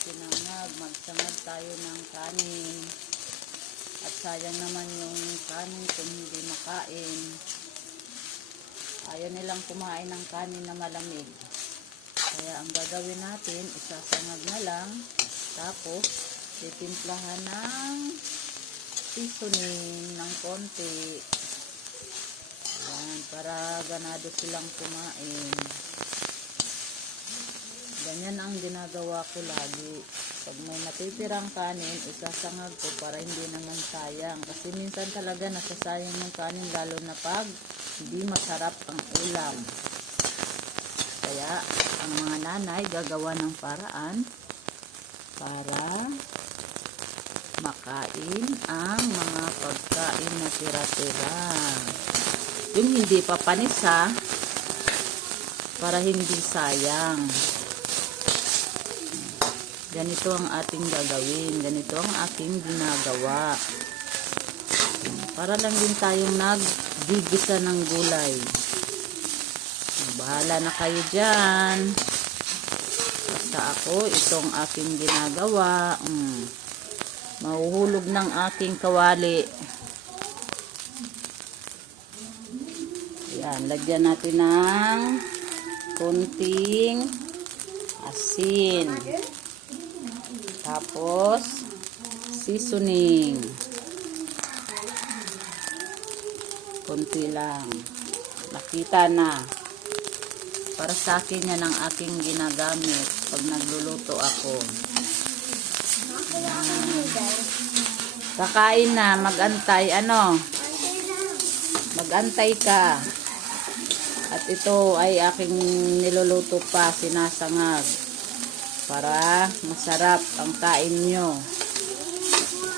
sinangag. Magsangag tayo ng kanin. At sayang naman yung kanin kung hindi makain. Ayaw nilang kumain ng kanin na malamig. Kaya ang gagawin natin, isasangag na lang. Tapos, titimplahan ng seasoning ng konti. Ayan, para ganado silang kumain. Ganyan ang ginagawa ko lagi. Pag may natitirang kanin, isasangag ko para hindi naman sayang. Kasi minsan talaga nasasayang yung kanin, lalo na pag hindi masarap ang ulam. Kaya, ang mga nanay gagawa ng paraan para makain ang mga pagkain na tira-tira. Yung hindi pa panisa, para hindi sayang. Ganito ang ating gagawin. Ganito ang aking ginagawa. Para lang din tayong naggigisa ng gulay. Bahala na kayo dyan. Basta ako, itong aking ginagawa. Mahuhulog ng aking kawali. Yan, lagyan natin ng konting asin. Tapos, seasoning. Konti lang. Nakita na. Para sa akin yan ang aking ginagamit pag nagluluto ako. Kakain na, magantay. Magantay ka. At ito ay aking niluluto pa, sinasangag. Para masarap ang kain nyo.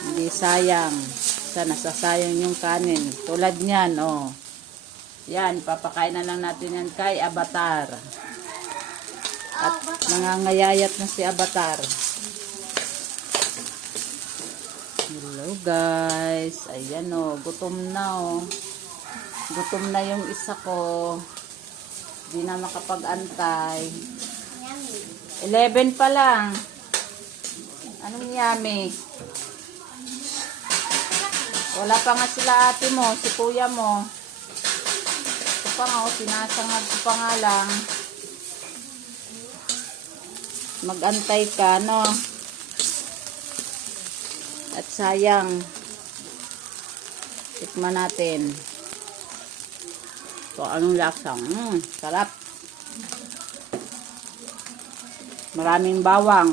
Hindi sayang. Nasasayang yung kanin. Tulad nyan, Yan, papakain na lang natin yan kay Avatar. At nangangayayat na si Avatar. Hello guys. Ayan gutom na Gutom na yung isa ko. Hindi na makapag-antay. 11 pa lang. Anong yummy? Wala pa nga sila ate mo, si kuya mo. Ito pa nga, sinasangag ko pa nga lang. Mag-antay ka, At sayang. Tikman natin. So, anong lasang? Sarap. Maraming bawang.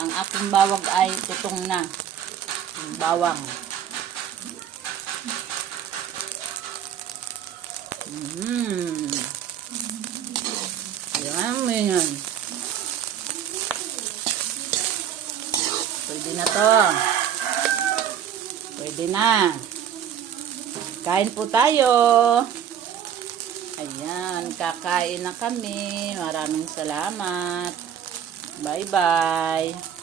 Ang aking bawang ay tutong na. Bawang. Yan. Pwede na to. Pwede na. Kain po tayo. Ayan, kakain na kami. Maraming salamat. Bye-bye.